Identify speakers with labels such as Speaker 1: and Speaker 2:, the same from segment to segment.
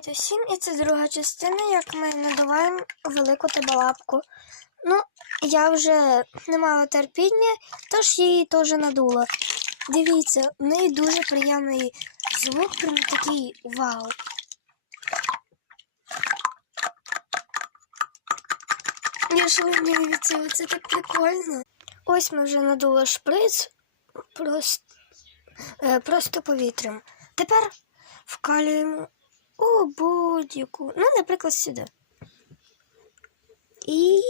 Speaker 1: Привіт усім! І це друга частина, як ми надуваємо велику табалапку. Ну, я вже не мала терпіння, тож її теж надула. Дивіться, в неї дуже приємний звук, прям такий вау. Я ж це, це так прикольно. Ось ми вже надули шприц просто, е, просто повітрям. Тепер вкалюємо у будь-яку. Ну, наприклад, сюди. І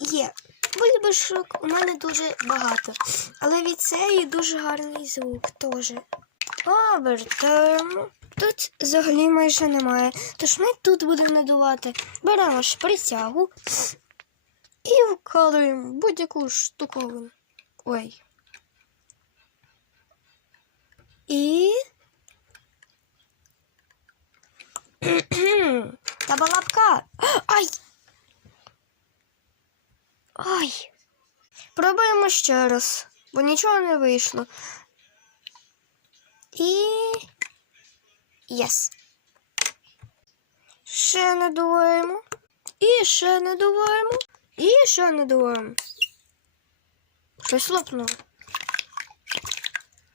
Speaker 1: є. Бульбашок у мене дуже багато. Але від цієї дуже гарний звук теж. Обертаємо. Тут взагалі майже немає. Тож ми тут будемо надувати. Беремо шприцягу і вкалуємо будь-яку штуковину. Ой. І. Табалапка. Ай! Ай! Пробуємо ще раз, бо нічого не вийшло. І. Єс. Ще надуваємо. І ще надуваємо. І ще надуваємо. Щось лопнуло. Та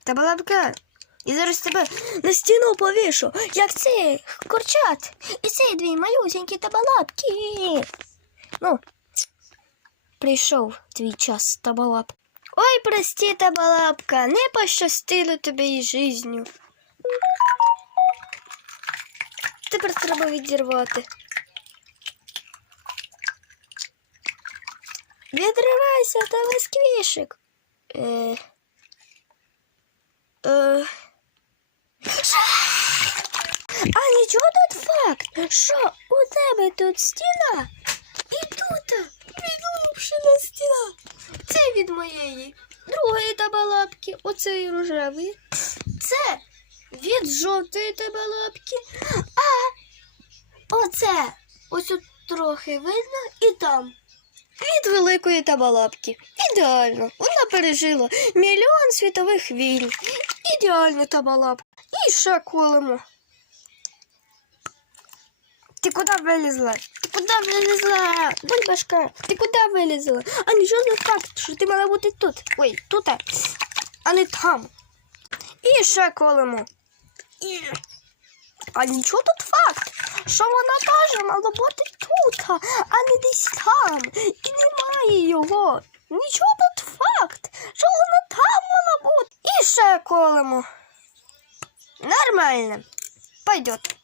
Speaker 1: Табалапка. І зараз тебе на стіну повішу, як цей курчат. І цей дві малюсенькі табалапки. Ну, прийшов твій час, табалап. Ой, прості, табалапка, не пощастило тобі із жизнью. Тепер треба відірвати. Відривайся, та сквішик. Е... Е... Факт, що у тебе тут стіна і тут відлупшена стіна. Це від моєї другої табалапки, оцеї рожевої. Це від жовтої табалапки. А оце ось трохи видно і там. Від великої табалапки. Ідеально. Вона пережила мільйон світових війн. Ідеально табалапка. І ще колемо. Ти куди вилізла? Ти куди вилізла? Бульбашка, ти куди вилізла? А не факт, що ти мала бути тут. Ой, тут, а не там. І ще колемо. І... А нічого тут факт, що вона теж мала бути тут, а не десь там. І немає його. Нічого тут факт, що вона там мала бути. І ще колемо. Нормально. Пойдет.